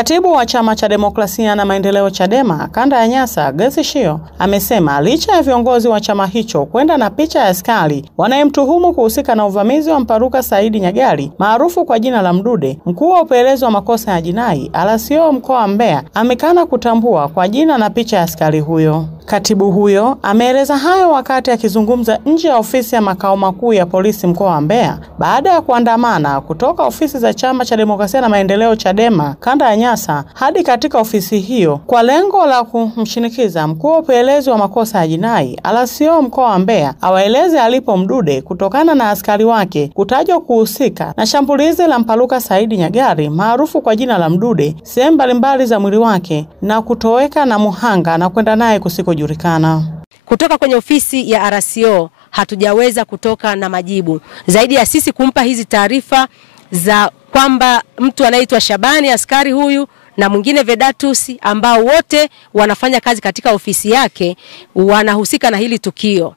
Katibu wa Chama cha Demokrasia na Maendeleo Chadema kanda ya Nyasa, Grace Shio, amesema licha ya viongozi wa chama hicho kwenda na picha ya askari wanayemtuhumu kuhusika na uvamizi wa Mpaluka Saidi Nyagali maarufu kwa jina la Mdude, mkuu wa upelelezi wa makosa ya jinai RCO mkoa wa Mbeya amekana kutambua kwa jina na picha ya askari huyo. Katibu huyo ameeleza hayo wakati akizungumza nje ya ofisi ya makao makuu ya polisi mkoa wa Mbeya baada ya kuandamana kutoka ofisi za Chama cha Demokrasia na Maendeleo Chadema kanda ya Nyasa hadi katika ofisi hiyo kwa lengo la kumshinikiza mkuu wa upelelezi wa makosa ya jinai RCO mkoa wa Mbeya awaeleze alipo Mdude kutokana na askari wake kutajwa kuhusika na shambulizi la Mpaluka Saidi Nyagali maarufu kwa jina la Mdude sehemu mbalimbali za mwili wake na kutoweka na muhanga na kwenda naye kusikojulikana. Kutoka kwenye ofisi ya RCO hatujaweza kutoka na majibu zaidi ya sisi kumpa hizi taarifa za kwamba mtu anaitwa Shabani askari huyu na mwingine Vedatus ambao wote wanafanya kazi katika ofisi yake wanahusika na hili tukio.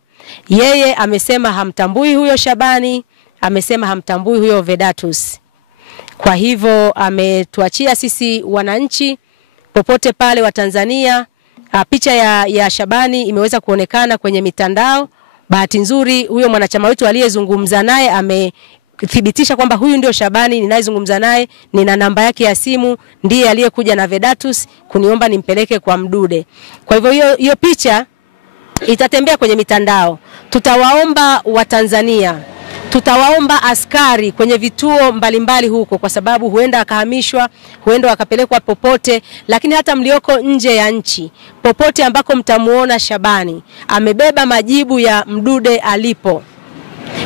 Yeye amesema hamtambui huyo Shabani, amesema hamtambui huyo Vedatus. Kwa hivyo ametuachia sisi wananchi popote pale wa Tanzania. Picha ya Shabani imeweza kuonekana kwenye mitandao. Bahati nzuri huyo mwanachama wetu aliyezungumza naye amethibitisha kwamba huyu ndio Shabani ninayezungumza naye, nina namba yake ya simu, ndiye aliyekuja na Vedatus kuniomba nimpeleke kwa Mdude. Kwa hivyo hiyo picha itatembea kwenye mitandao. Tutawaomba Watanzania, tutawaomba askari kwenye vituo mbalimbali huko, kwa sababu huenda akahamishwa, huenda akapelekwa popote, lakini hata mlioko nje ya nchi, popote ambako mtamuona Shabani amebeba majibu ya Mdude alipo.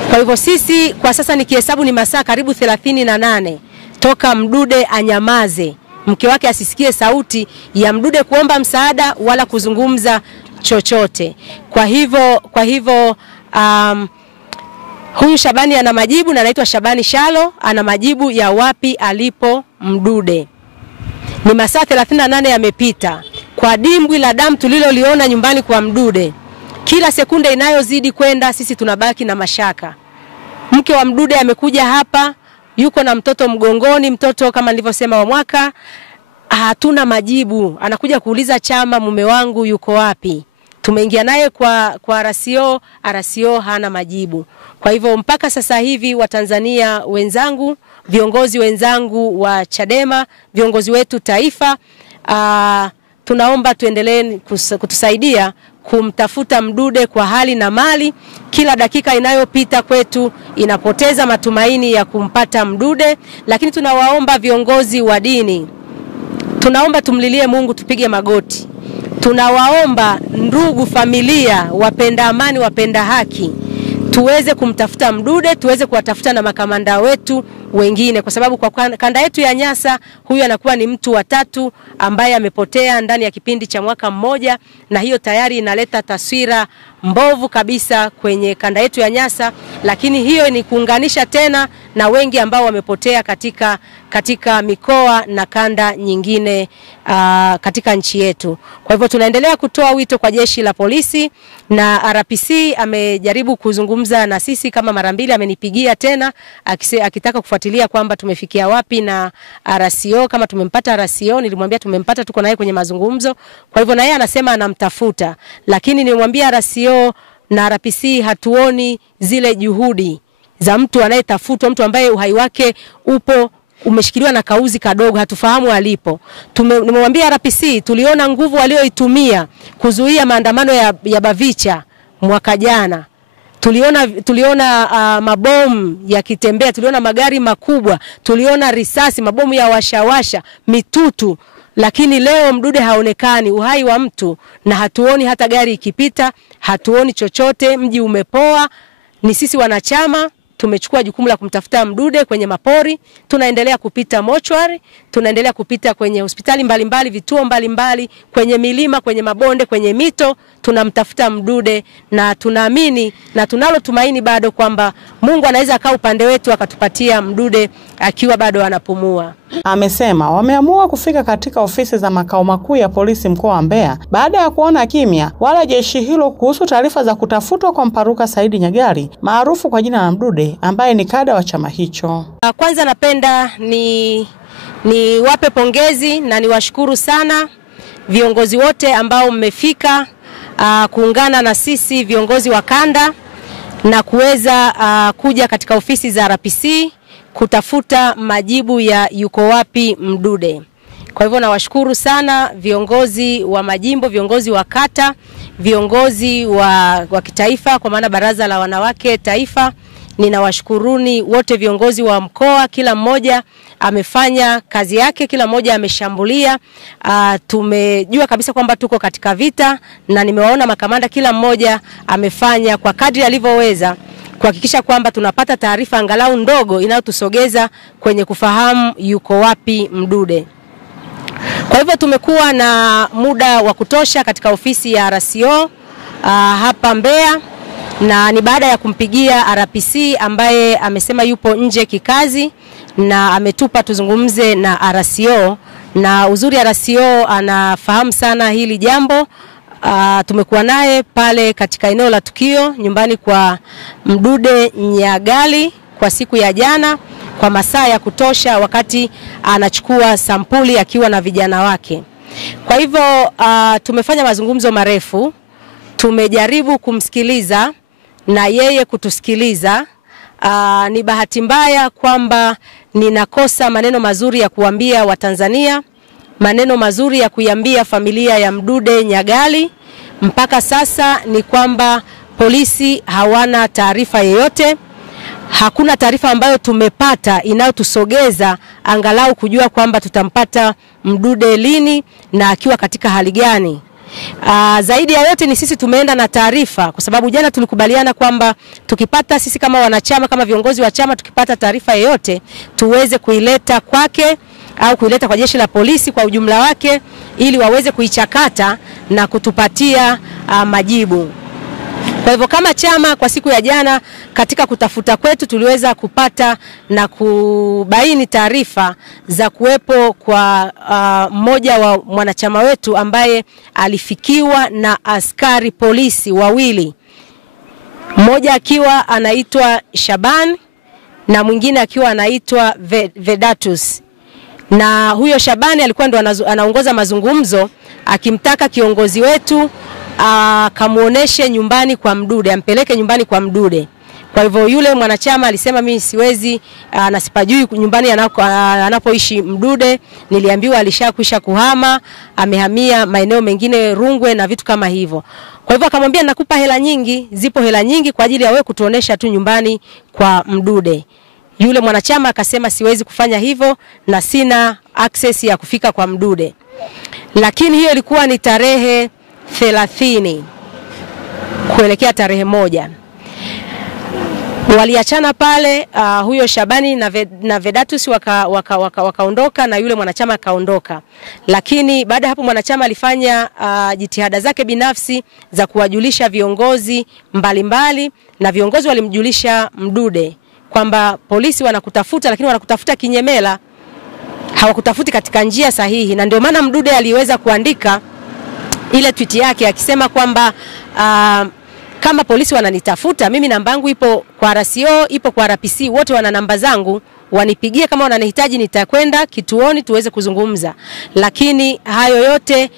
Kwa hivyo sisi kwa sasa nikihesabu ni masaa karibu 38 toka Mdude anyamaze, mke wake asisikie sauti ya Mdude kuomba msaada wala kuzungumza chochote. Kwa hivyo huyu Shabani ana majibu na anaitwa Shabani Shalo, ana majibu ya wapi alipo Mdude. Ni masaa 38 yamepita. Kwa dimbwi la damu tuliloliona nyumbani kwa Mdude, kila sekunde inayozidi kwenda sisi tunabaki na mashaka. Mke wa Mdude amekuja hapa, yuko na mtoto mgongoni, mtoto kama nilivyosema wa mwaka. Hatuna majibu. Anakuja kuuliza chama, mume wangu yuko wapi? Tumeingia naye kwa RCO hana majibu. Kwa hivyo mpaka sasa hivi Watanzania wenzangu, viongozi wenzangu wa Chadema, viongozi wetu taifa, tunaomba tuendelee kutusaidia kumtafuta Mdude kwa hali na mali. Kila dakika inayopita kwetu inapoteza matumaini ya kumpata Mdude, lakini tunawaomba viongozi wa dini, tunaomba tumlilie Mungu, tupige magoti. Tunawaomba ndugu, familia, wapenda amani, wapenda haki, tuweze kumtafuta Mdude, tuweze kuwatafuta na makamanda wetu wengine, kwa sababu kwa kanda yetu ya Nyasa huyu anakuwa ni mtu wa 3 ambaye amepotea ndani ya kipindi cha mwaka mmoja, na hiyo tayari inaleta taswira mbovu kabisa kwenye kanda yetu ya Nyasa, lakini hiyo ni kuunganisha tena na wengi ambao wamepotea katika mikoa na kanda nyingine katika nchi yetu. Kwa hivyo tunaendelea kutoa wito kwa jeshi la polisi, na RPC amejaribu kuzungumza na sisi kama mara 2, amenipigia tena akitaka kufuatilia kwamba tumefikia wapi na RCO, kama tumempata RCO. Nilimwambia tumempata, tuko naye kwenye mazungumzo. Kwa hivyo na yeye anasema anamtafuta, lakini nilimwambia RCO na RPC hatuoni zile juhudi za mtu anayetafutwa, mtu ambaye uhai wake umeshikiliwa na kauzi kadogo, hatufahamu alipo. Nimemwambia RPC tuliona nguvu walioitumia kuzuia maandamano ya Bavicha mwaka jana. Tuliona mabomu yakitembea, tuliona magari makubwa, tuliona risasi, mabomu ya washawasha, mitutu, lakini leo Mdude haonekani, uhai wa mtu, na hatuoni hata gari ikipita, hatuoni chochote, mji umepoa. Ni sisi wanachama tumechukua jukumu la kumtafuta Mdude kwenye mapori, tunaendelea kupita mochwari, tunaendelea kupita kwenye hospitali mbalimbali, vituo mbalimbali, kwenye milima, kwenye mabonde, kwenye mito, tunamtafuta Mdude, na tunaamini na tunalo tumaini bado kwamba Mungu anaweza akaa upande wetu akatupatia Mdude akiwa bado anapumua. Amesema wameamua kufika katika ofisi za makao makuu ya polisi mkoa wa Mbeya baada ya kuona kimya wala jeshi hilo kuhusu taarifa za kutafutwa kwa Mpaluka Saidi Nyagali maarufu kwa jina la Mdude ambaye ni kada wa chama hicho. Kwanza napenda niwape pongezi na niwashukuru sana viongozi wote ambao mmefika kuungana na sisi viongozi wa kanda na kuweza kuja katika ofisi za RPC kutafuta majibu ya yuko wapi Mdude. Kwa hivyo nawashukuru sana viongozi wa majimbo, viongozi wa kata, viongozi wa kitaifa kwa maana baraza la wanawake taifa. Ninawashukuruni wote viongozi wa mkoa, kila mmoja amefanya kazi yake, kila mmoja ameshambulia. Tumejua kabisa kwamba tuko katika vita na nimewaona makamanda kila mmoja amefanya kwa kadri alivyoweza kuhakikisha kwamba tunapata taarifa angalau ndogo inayotusogeza kwenye kufahamu yuko wapi Mdude. Kwa hivyo tumekuwa na muda wa kutosha katika ofisi ya RCO hapa Mbeya, na ni baada ya kumpigia RPC ambaye amesema yupo nje kikazi na ametupa tuzungumze na RCO, na uzuri RCO anafahamu sana hili jambo. Tumekuwa naye pale katika eneo la tukio nyumbani kwa Mdude Nyagali kwa siku ya jana kwa masaa ya kutosha wakati anachukua sampuli akiwa na vijana wake. Kwa hivyo tumefanya mazungumzo marefu, tumejaribu kumsikiliza na yeye kutusikiliza. Ni bahati mbaya kwamba ninakosa maneno mazuri ya kuambia Watanzania, maneno mazuri ya kuiambia familia ya Mdude Nyagali. Mpaka sasa ni kwamba polisi hawana taarifa yoyote. Hakuna taarifa ambayo tumepata inayotusogeza angalau kujua kwamba tutampata Mdude lini na akiwa katika hali gani. Zaidi ya yote ni sisi tumeenda na taarifa, kwa sababu jana tulikubaliana kwamba tukipata sisi kama wanachama, kama viongozi wa chama, tukipata taarifa yoyote tuweze kuileta kwake au kuileta kwa jeshi la polisi kwa ujumla wake ili waweze kuichakata na kutupatia majibu. Kwa hivyo kama chama kwa siku ya jana katika kutafuta kwetu tuliweza kupata na kubaini taarifa za kuwepo kwa mmoja wa mwanachama wetu ambaye alifikiwa na askari polisi wawili. Mmoja akiwa anaitwa Shaban na mwingine akiwa anaitwa Vedatus. Na huyo Shabani alikuwa ndo anaongoza mazungumzo akimtaka kiongozi wetu kamuoneshe nyumbani kwa Mdude, ampeleke nyumbani kwa Mdude. Kwa hivyo yule mwanachama alisema mimi siwezi na sipajui nyumbani anapoishi Mdude. Niliambiwa alishakwisha kuhama, amehamia maeneo mengine Rungwe na vitu kama hivyo. Kwa hivyo akamwambia nakupa hela nyingi, zipo hela nyingi kwa ajili ya wewe kutuonesha tu nyumbani kwa Mdude. Yule mwanachama akasema siwezi kufanya hivyo na sina access ya kufika kwa Mdude. Lakini hiyo ilikuwa ni tarehe 30 kuelekea tarehe 1. Waliachana pale, huyo Shabani na Vedatus wakaondoka na yule mwanachama akaondoka. Lakini baada hapo mwanachama alifanya jitihada zake binafsi za kuwajulisha viongozi mbalimbali, na viongozi walimjulisha Mdude kwamba polisi wanakutafuta, lakini wanakutafuta kinyemela, hawakutafuti katika njia sahihi. Na ndio maana Mdude aliweza kuandika ile tweet yake akisema kwamba kama polisi wananitafuta, mimi namba yangu ipo kwa RCO, ipo kwa RPC, wote wana namba zangu, wanipigie kama wananihitaji, nitakwenda kituoni tuweze kuzungumza. Lakini hayo yote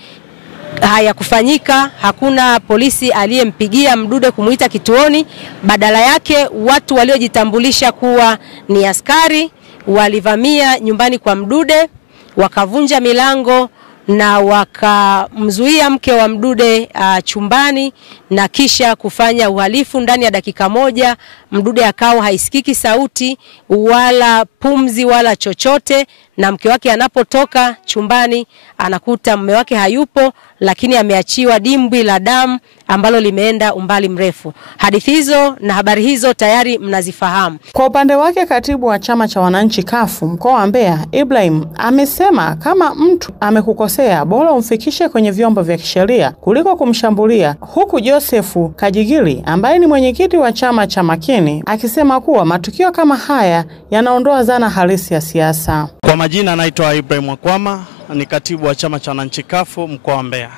hayakufanyika. Hakuna polisi aliyempigia Mdude kumuita kituoni. Badala yake watu waliojitambulisha kuwa ni askari walivamia nyumbani kwa Mdude, wakavunja milango na wakamzuia mke wa Mdude chumbani na kisha kufanya uhalifu. Ndani ya dakika moja Mdude akao haisikiki sauti wala pumzi wala chochote, na mke wake anapotoka chumbani anakuta mume wake hayupo, lakini ameachiwa dimbwi la damu ambalo limeenda umbali mrefu. Hadithi hizo na habari hizo tayari mnazifahamu. Kwa upande wake katibu wa chama cha wananchi CUF mkoa wa Mbeya, Ibrahim, amesema kama mtu amekukosea bora umfikishe kwenye vyombo vya kisheria kuliko kumshambulia, huku Josefu Kajigili ambaye ni mwenyekiti wa chama cha Makini akisema kuwa matukio kama haya yanaondoa dhana halisi ya siasa. Kwa majina naitwa Ibrahim Mwakwama, ni katibu wa chama cha wananchi CUF mkoa wa Mbeya.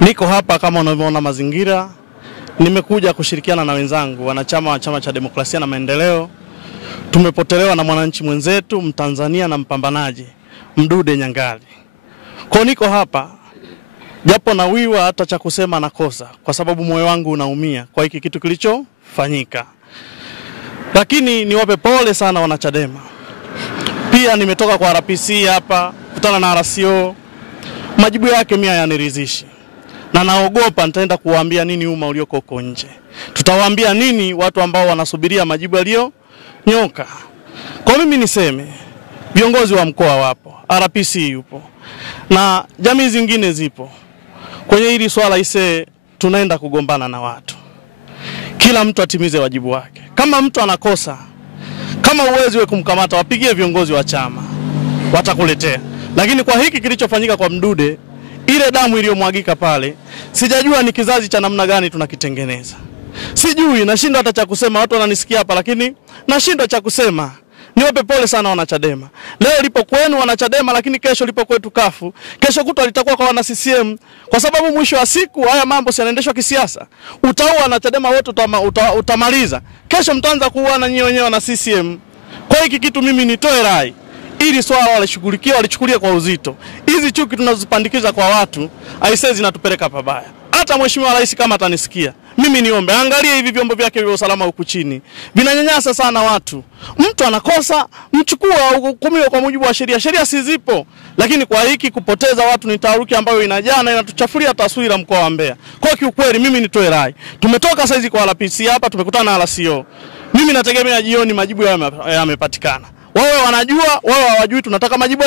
Niko hapa kama unavyoona mazingira, nimekuja kushirikiana na wenzangu wanachama wa chama cha demokrasia na maendeleo. tumepotelewa na mwananchi mwenzetu, Mtanzania na mpambanaji Mdude Nyangali. Kwa niko hapa japo nawiwa hata cha kusema nakosa, kwa sababu moyo wangu unaumia kwa hiki kitu kilichofanyika. Lakini niwape pole sana wanachadema. Pia nimetoka kwa RPC hapa kutana na RCO. Majibu yake mimi hayaniridhishi. Na naogopa nitaenda kuwaambia nini umma ulioko huko nje. Tutawaambia nini watu ambao wanasubiria majibu yaliyo nyoka. Kwa mimi niseme viongozi wa mkoa wapo, RPC yupo, na jamii zingine zipo. Kwenye hili swala tunaenda kugombana na watu. Kila mtu atimize wajibu wake. Kama mtu anakosa, kama uwezi we kumkamata, wapigie viongozi wa chama, watakuletea. Lakini kwa hiki kilichofanyika kwa Mdude, ile damu iliyomwagika pale, sijajua ni kizazi cha namna gani tunakitengeneza. Sijui, nashindwa hata cha kusema. Watu wananisikia hapa lakini nashindwa cha kusema. Niwape pole sana wanachadema. Leo lipo kwenu wanachadema, lakini kesho lipo kwetu kafu. Kesho kutwa litakuwa kwa wana CCM, kwa sababu mwisho wa siku haya mambo yanaendeshwa kisiasa. Utaua wanachadema wote, utamaliza. Kesho mtaanza kuuana nyinyi wenyewe na CCM. Kwa hiki kitu mimi nitoe rai, ili swala walichukulia kwa uzito. Hizi chuki tunazozipandikiza kwa watu, zinatupeleka pabaya. Hata Mheshimiwa Rais kama atanisikia, mimi niombe angalie hivi vyombo vyake vya usalama huku chini. Vinanyanyasa sana watu. Mtu anakosa, mchukua hukumiwe kwa mujibu wa sheria. Sheria si zipo. Lakini kwa hiki kupoteza watu ni taharuki ambayo inajaa na inatuchafulia taswira mkoa wa Mbeya. Kwa kiukweli mimi nitoe rai. Tumetoka saizi kwa RPC hapa, tumekutana na RCO. Mimi nategemea jioni majibu yamepatikana. Wao wanajua, wao hawajui, tunataka majibu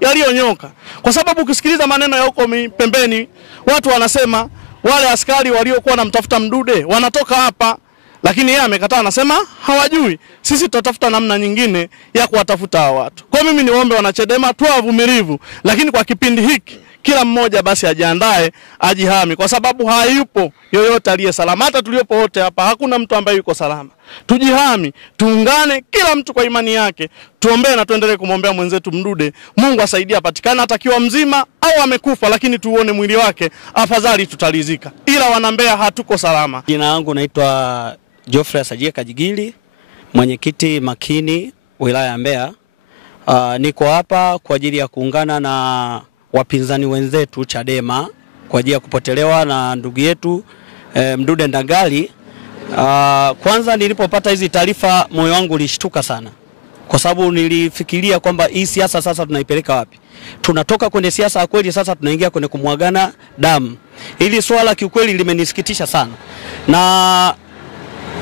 yaliyonyoka. Kwa sababu ukisikiliza maneno ya huko pembeni, watu wanasema wale askari waliokuwa wanamtafuta Mdude wanatoka hapa, lakini yeye amekataa, anasema hawajui. Sisi tutatafuta namna nyingine ya kuwatafuta hao watu. Kwa mimi niombe wanachadema tuwe wavumilivu, lakini kwa kipindi hiki kila mmoja basi ajiandae, ajihami, kwa sababu hayupo yoyote aliye salama. Hata tuliopo wote hapa hakuna mtu ambaye yuko salama. Tujihami, tuungane, kila mtu kwa imani yake. Tuombee na tuendelee kumwombea mwenzetu Mdude. Mungu asaidie apatikane, atakiwa mzima au amekufa, lakini tuone mwili wake, afadhali tutalizika. Ila wana Mbeya hatuko salama. Jina langu naitwa Geoffrey Sajie Kajigili, mwenyekiti makini wilaya ya Mbeya. Niko hapa kwa ajili ya kuungana na wapinzani wenzetu Chadema kwa ajili ya kupotelewa na ndugu yetu Mdude Nyangali. Kwanza nilipopata hizi taarifa moyo wangu ulishtuka sana, kwa sababu nilifikiria kwamba hii siasa sasa tunaipeleka wapi? Tunatoka kwenye siasa kweli, sasa tunaingia kwenye kumwagana damu. Hili swala kiukweli limenisikitisha sana, na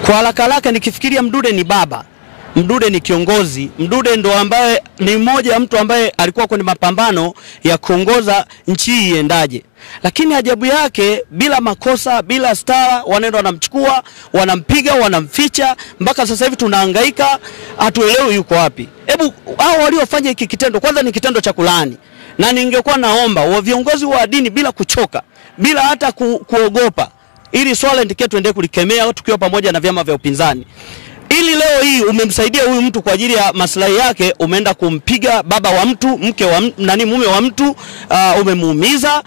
kwa haraka nikifikiria Mdude ni baba, Mdude ni kiongozi, Mdude ndo ambaye ni mmoja wa mtu ambaye alikuwa kwenye mapambano ya kuongoza nchi hii iendaje. Lakini ajabu yake, bila makosa, bila stara, wanaenda wanamchukua, wanampiga, wanamficha, mpaka sasa hivi tunahangaika, hatuelewi yuko wapi. Hebu hao waliofanya hiki kitendo, kwanza ni kitendo cha kulaani. Na ningekuwa naomba wa viongozi wa dini bila kuchoka, bila hata kuogopa, ili swala ndike tuendelee kulikemea tukiwa pamoja na vyama vya upinzani. Ili leo hii umemsaidia huyu mtu kwa ajili ya maslahi yake, umeenda kumpiga baba wa mtu, mke wa mume wa mtu, umemuumiza,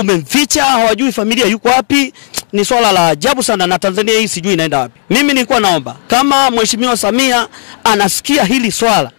umemficha, hawajui familia yuko wapi. Ni swala la ajabu sana, na Tanzania hii sijui inaenda wapi. Mimi nilikuwa naomba kama Mheshimiwa Samia anasikia hili swala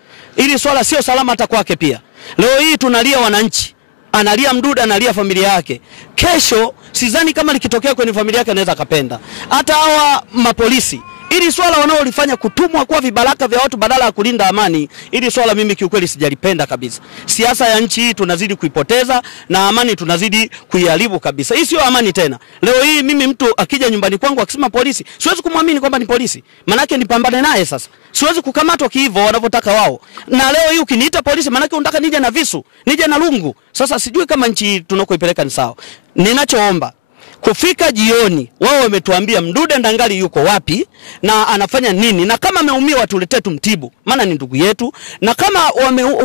sio salama hata kwake pia. Leo hii tunalia wananchi, analia Mdude, analia familia yake. Kesho sidhani kama likitokea kwenye familia yake anaweza kapenda. Hata hawa mapolisi, ili swala wanaolifanya kutumwa kwa vibaraka vya watu badala ya kulinda amani, ili swala mimi kiukweli sijalipenda kabisa. Siasa ya nchi hii tunazidi kuipoteza, na amani tunazidi kuiharibu kabisa. Hii sio amani tena. Leo hii mimi mtu akija nyumbani kwangu akisema polisi, siwezi kumwamini kwamba ni polisi. Maana yake nipambane naye sasa. Siwezi kukamatwa hivyo wanavyotaka wao. Na leo hii ukiniita polisi, maana yake unataka nije na visu, nije na lungu. Sasa sijui kama nchi tunakoipeleka ni sawa. Ninachoomba, kufika jioni wao wametuambia Mdude Nyangali yuko wapi na anafanya nini, na kama ameumia watuletee tumtibu, maana ni ndugu yetu, na kama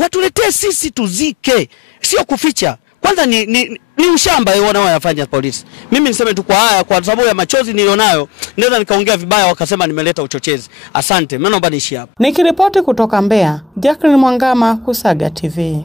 watuletee sisi tuzike, sio kuficha. Kwanza ni ushamba wanaoyafanya polisi. Mimi niseme tu kwa haya, kwa sababu ya machozi nilionayo, naweza nikaongea vibaya wakasema nimeleta uchochezi. Asante, mimi naomba niishi hapa. Nikiripoti kutoka Mbeya, Jacqueline Mwangama, Kusaga TV.